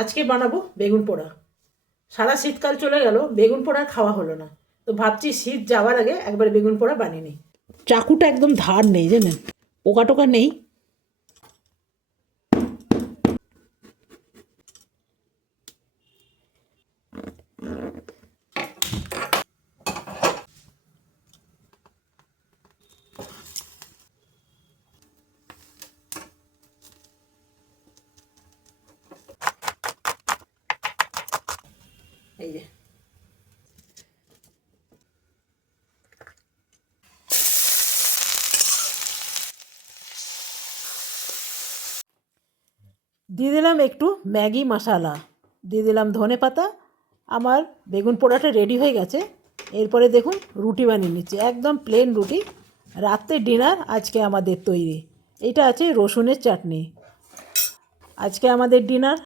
আজকে বানাবো বেগুন পোড়া। সারা শীতকাল চলে গেল, বেগুন পোড়া খাওয়া হলো না। তো ভাবছি শীত যাওয়ার আগে একবার বেগুন পোড়া বানিয়ে নিই। চাকুটা একদম ধার নেই, জানেন, পোকা টোকা নেই। এই যে দিয়ে দিলাম একটু ম্যাগি মশলা, দিয়ে দিলাম ধনে পাতা। আমার বেগুন পোড়াটা রেডি হয়ে গেছে। এরপরে দেখুন রুটি বানিয়ে নিচ্ছি, একদম প্লেন রুটি। রাত্রে ডিনার আজকে আমাদের তৈরি। এটা আছে রসুনের চাটনি। আজকে আমাদের ডিনার